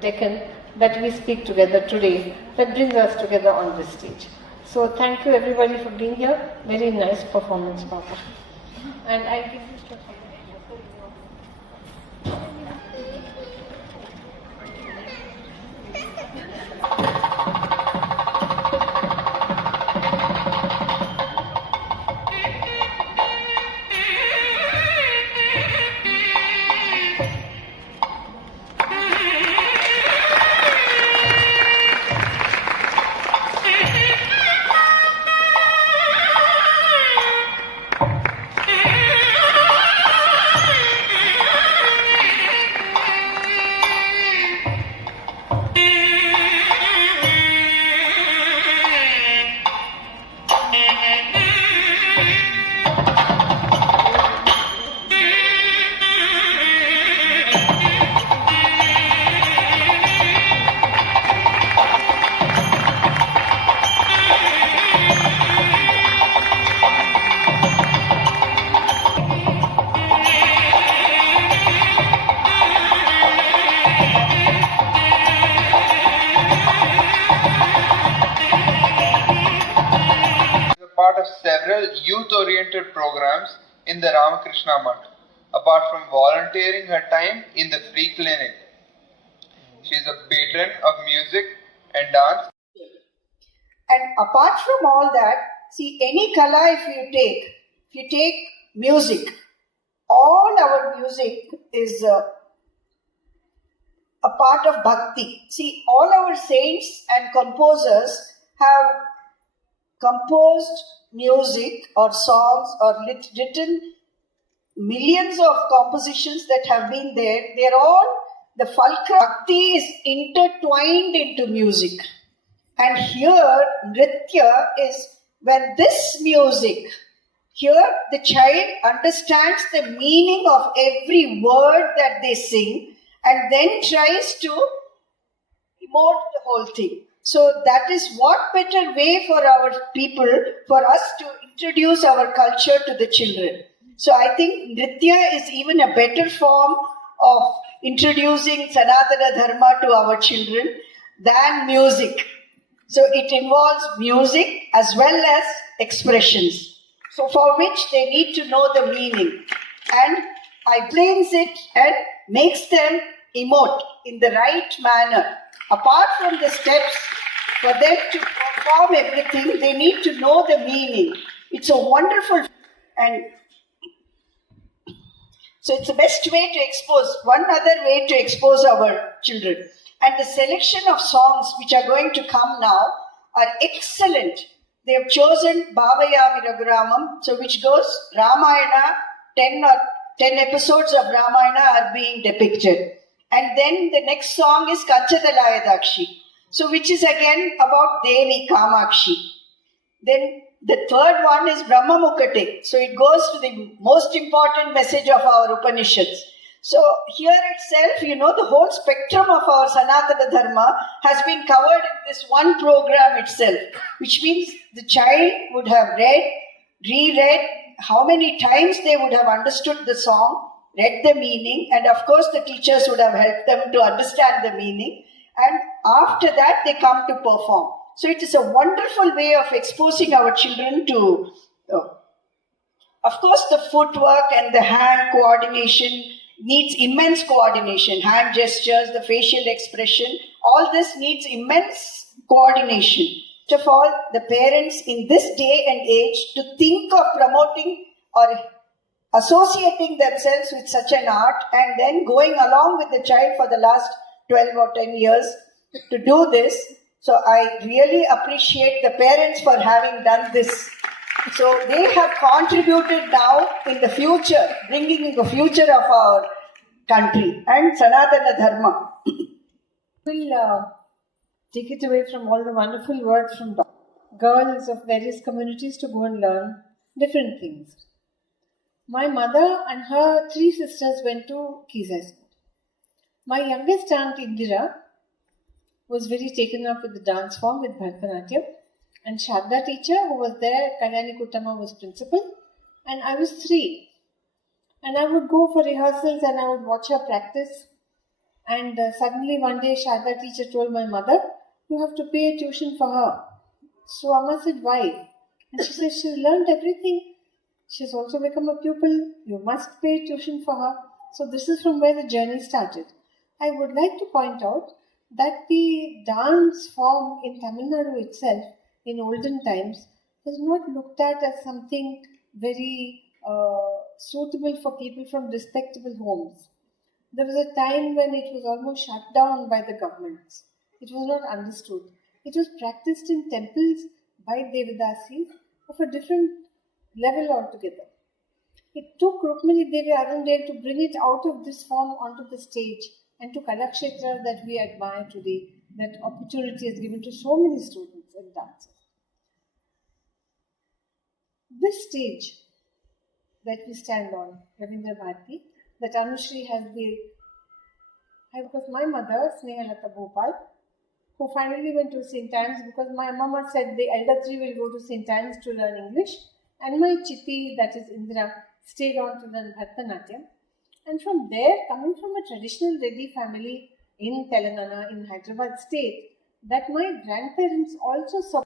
Deccan that we speak together today, that brings us together on this stage. So thank you everybody for being here. Very nice performance, Papa. And I give this to Of several youth-oriented programs in the Ramakrishna Mutt, apart from volunteering her time in the free clinic. She is a patron of music and dance. And apart from all that, see, any kala if you take music, all our music is a part of bhakti. See, all our saints and composers have composed music or songs or written millions of compositions that have been there. They're all, the fulcrum bhakti is intertwined into music. And here, nritya is when this music, here the child understands the meaning of every word that they sing and then tries to emote the whole thing. So that is what better way for our people, for us to introduce our culture to the children. So I think Nritya is even a better form of introducing Sanatana Dharma to our children than music. So it involves music as well as expressions. So for which they need to know the meaning. And I explains it and makes them emote in the right manner. Apart from the steps, for them to perform everything, they need to know the meaning. It's a wonderful, and so it's the best way to expose, one other way to expose our children. And the selection of songs which are going to come now are excellent. They have chosen Bhavayami Raghuramam, so which goes Ramayana, 10 episodes of Ramayana are being depicted. And then the next song is Kanchadalaya Dakshi, so which is again about Devi Kamakshi. Then the third one is Brahma Mukate, so it goes to the most important message of our Upanishads. So here itself, the whole spectrum of our Sanatana Dharma has been covered in this one program itself, which means the child would have read, reread, how many times they would have understood the song, read the meaning, and of course the teachers would have helped them to understand the meaning, and after that they come to perform. So it is a wonderful way of exposing our children to, of course the footwork and the hand coordination needs immense coordination, hand gestures, the facial expression, all this needs immense coordination. First of all, the parents in this day and age to think of promoting or associating themselves with such an art and then going along with the child for the last 12 or 10 years to do this. So I really appreciate the parents for having done this. So they have contributed now in the future, bringing in the future of our country and Sanatana Dharma. We'll take it away from all the wonderful words from girls of various communities to go and learn different things. My mother and her 3 sisters went to Keys School. My youngest aunt Indira was very taken up with the dance form with Bharatanatyam, and Shadda teacher who was there, Kalyani Kuttama, was principal, and I was 3. And I would go for rehearsals and I would watch her practice. And suddenly one day Sharda teacher told my mother, you have to pay a tuition for her. So Amma said, why? And she said, she's learned everything. She's also become a pupil. You must pay tuition for her. So this is from where the journey started. I would like to point out that the dance form in Tamil Nadu itself, in olden times, was not looked at as something very suitable for people from respectable homes. There was a time when it was almost shut down by the governments. It was not understood. It was practiced in temples by Devadasis of a different level altogether. It took Rukmini Devi Arundel to bring it out of this form onto the stage and to Kalakshetra that we admire today. That opportunity is given to so many students and dancers. This stage that we stand on, Ravindra Bharati, that Anushri has because my mother, Snehalata Bhopal, who finally went to St. Anne's because my mama said the elder three will go to St. Anne's to learn English, and my chitti, that is Indra, stayed on to learn Bharatanatyam. And from there, coming from a traditional Reddy family in Telangana, in Hyderabad state, that my grandparents also